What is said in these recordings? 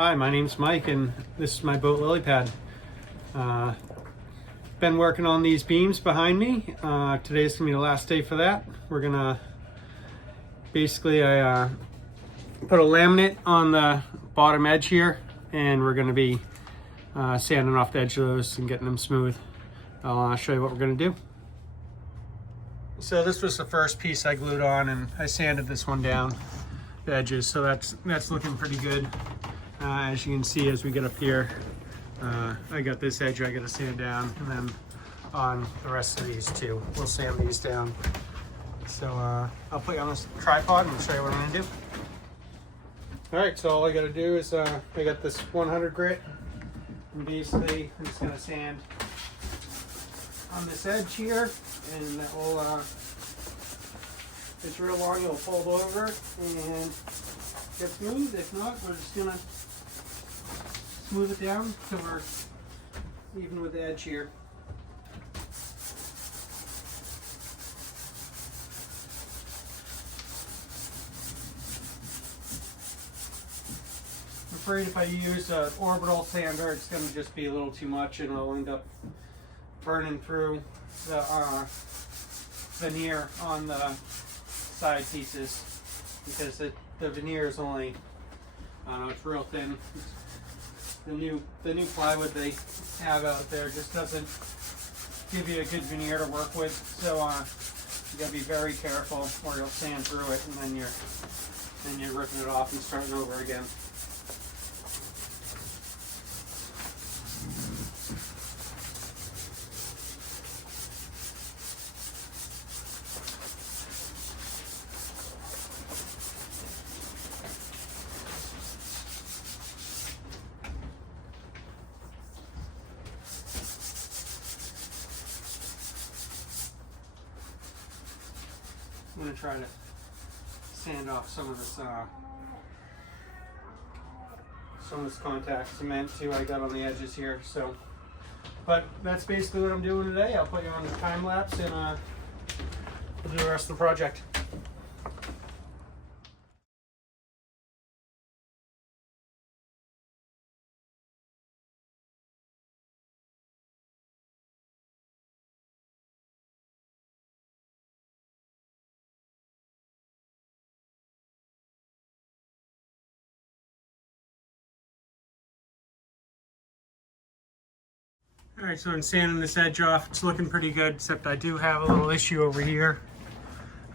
Hi, my name's Mike and this is my boat lily pad. Been working on these beams behind me. Today's gonna be the last day for that. We're gonna basically I put a laminate on the bottom edge here and we're gonna be sanding off the edge of those and getting them smooth. I'll show you what we're gonna do. So this was the first piece I glued on and I sanded this one down the edges, so that's looking pretty good. As you can see, as we get up here, I got this edge I got to sand down, and then on the rest of these too, we'll sand these down. So I'll put you on this tripod and show you what I'm gonna do. All right, so all I got to do is I got this 100 grit, and basically I'm just gonna sand on this edge here, and that will it's real long, it'll fold over and get smooth. If not, we're just gonna smooth it down so we're even with the edge here. I'm afraid if I use an orbital sander, it's going to just be a little too much and it'll end up burning through the veneer on the side pieces, because the veneer is only, it's real thin. The new plywood they have out there just doesn't give you a good veneer to work with, so you gotta be very careful or you'll sand through it and then you're ripping it off and starting over again. I'm going to try to sand off some of this contact cement too I got on the edges here. So, but that's basically what I'm doing today. I'll put you on the time lapse and we'll do the rest of the project. All right, so I'm sanding this edge off. It's looking pretty good, except I do have a little issue over here.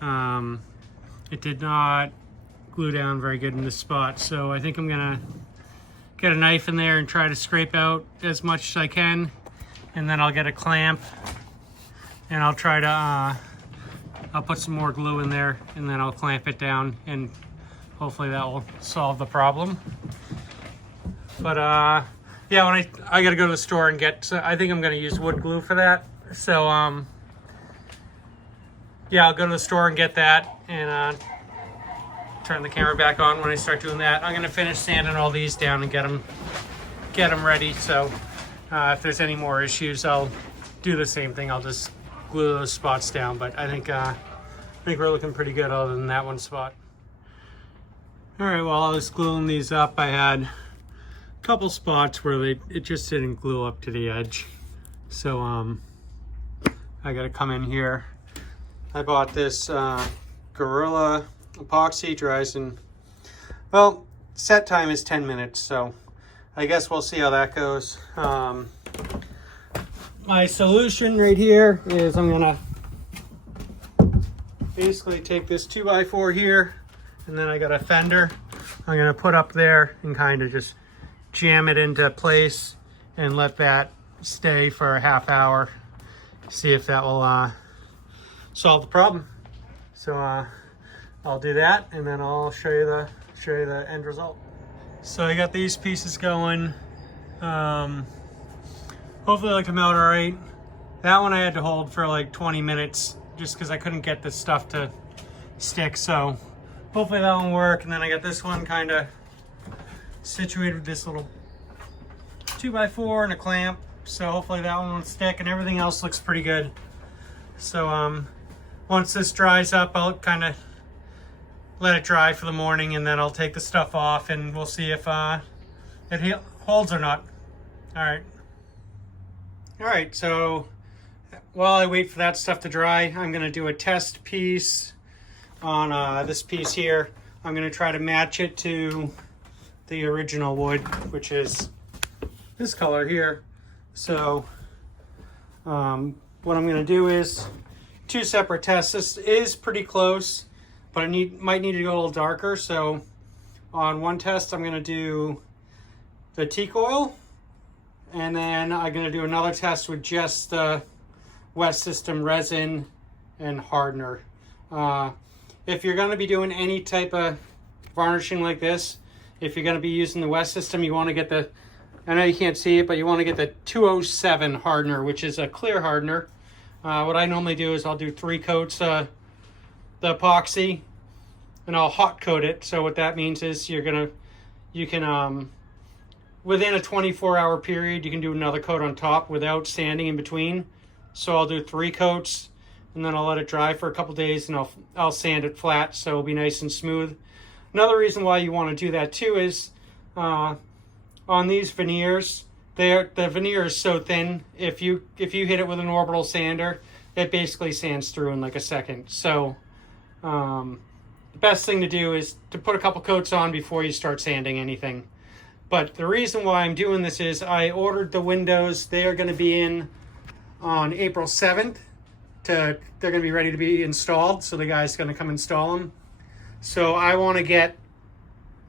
It did not glue down very good in this spot, so I think I'm gonna get a knife in there and try to scrape out as much as I can, and then I'll get a clamp and I'll try to I'll put some more glue in there and then I'll clamp it down, and hopefully that will solve the problem. But yeah, when I gotta go to the store and get, so I think I'm gonna use wood glue for that. So yeah, I'll go to the store and get that and turn the camera back on when I start doing that. I'm gonna finish sanding all these down and get them ready. So if there's any more issues, I'll do the same thing. I'll just glue those spots down. But I think we're looking pretty good other than that one spot. All right, while I was gluing these up, I had couple spots where it just didn't glue up to the edge, so I gotta come in here. I bought this Gorilla epoxy, dries in, well, set time is 10 minutes, so I guess we'll see how that goes. My solution right here is I'm gonna basically take this 2x4 here, and then I got a fender I'm gonna put up there and kind of just jam it into place and let that stay for a half hour. See if that will solve the problem. So I'll do that and then I'll show you the end result. So I got these pieces going. Hopefully they'll come out all right. That one I had to hold for like 20 minutes just because I couldn't get this stuff to stick. So hopefully that one will work. And then I got this one kind of situated with this little 2x4 and a clamp, so hopefully that one won't stick, and everything else looks pretty good. So once this dries up, I'll kind of let it dry for the morning, and then I'll take the stuff off and we'll see if it holds or not. All right. All right, so while I wait for that stuff to dry, I'm gonna do a test piece on this piece here. I'm gonna try to match it to the original wood, which is this color here. So what I'm gonna do is 2 separate tests. This is pretty close, but I might need to go a little darker. So on one test, I'm gonna do the teak oil, and then I'm gonna do another test with just the Wet System resin and hardener. If you're gonna be doing any type of varnishing like this, if you're gonna be using the Wet System, you wanna get the, I know you can't see it, but you wanna get the 207 hardener, which is a clear hardener. What I normally do is I'll do 3 coats the epoxy, and I'll hot coat it. So what that means is you can within a 24-hour period, you can do another coat on top without sanding in between. So I'll do 3 coats, and then I'll let it dry for a couple days, and I'll sand it flat so it'll be nice and smooth. Another reason why you want to do that too is on these veneers, the veneer is so thin. If you hit it with an orbital sander, it basically sands through in like a second. So the best thing to do is to put a couple coats on before you start sanding anything. But the reason why I'm doing this is I ordered the windows. They are going to be in on April 7th. They're going to be ready to be installed. So the guy's going to come install them. So I want to get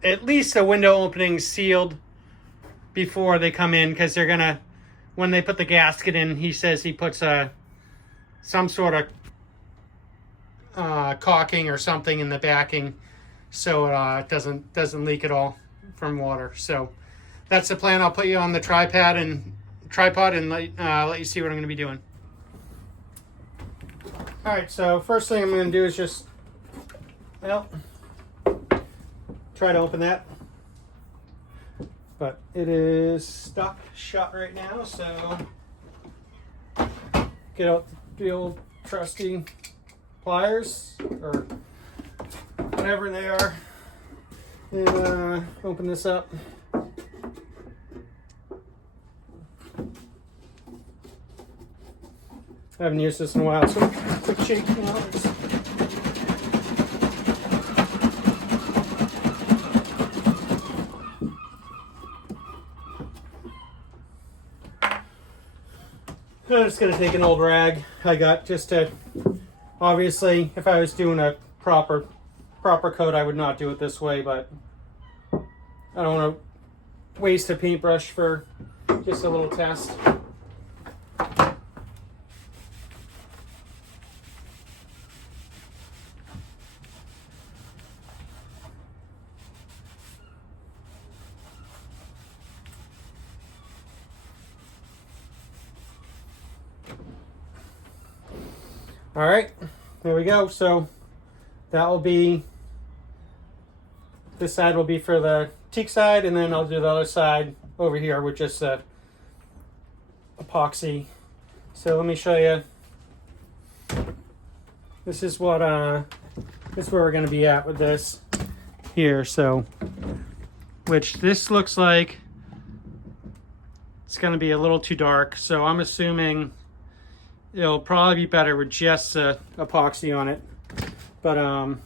at least a window opening sealed before they come in, because they're going to, when they put the gasket in, he says he puts some sort of caulking or something in the backing so it doesn't leak at all from water. So that's the plan. I'll put you on the tripod and let you see what I'm going to be doing. All right, so first thing I'm going to do is just, well, try to open that, but it is stuck shut right now. So get out the old trusty pliers or whatever they are, and open this up. I haven't used this in a while, so quick shake now. I'm just going to take an old rag I got just to, obviously, if I was doing a proper coat, I would not do it this way, but I don't want to waste a paintbrush for just a little test. All right, there we go. So that will be, this side will be for the teak side, and then I'll do the other side over here with just epoxy. So let me show you. This is what this is where we're going to be at with this here. So, which this looks like it's going to be a little too dark. So I'm assuming it'll probably be better with just epoxy on it, but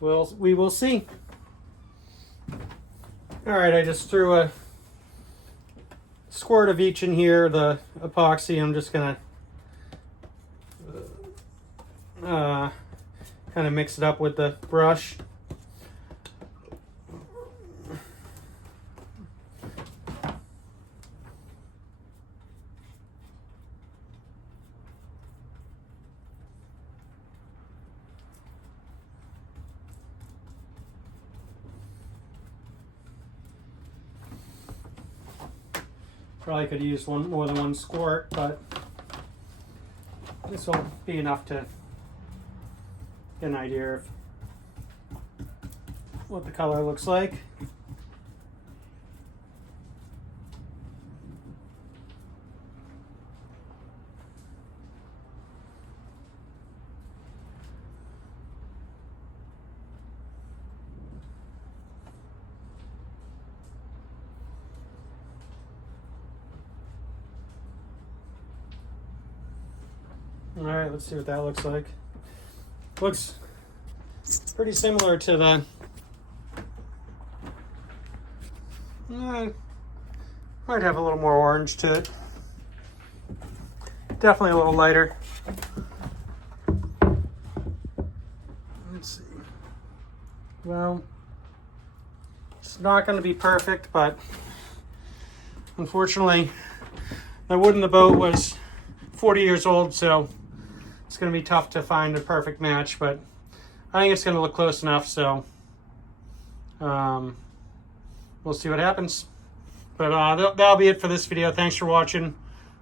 we will see. All right, I just threw a squirt of each in here, the epoxy. I'm just gonna kind of mix it up with the brush. Probably could use more than one squirt, but this will be enough to get an idea of what the color looks like. All right, let's see what that looks like. Looks pretty similar to the might have a little more orange to it. Definitely a little lighter. Let's see. Well, it's not going to be perfect, but unfortunately, the wood in the boat was 40 years old, so it's going to be tough to find a perfect match, but I think it's going to look close enough, so we'll see what happens. But that'll be it for this video. Thanks for watching.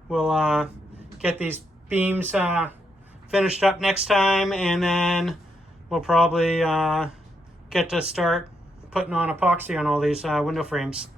We'll get these beams finished up next time, and then we'll probably get to start putting on epoxy on all these window frames.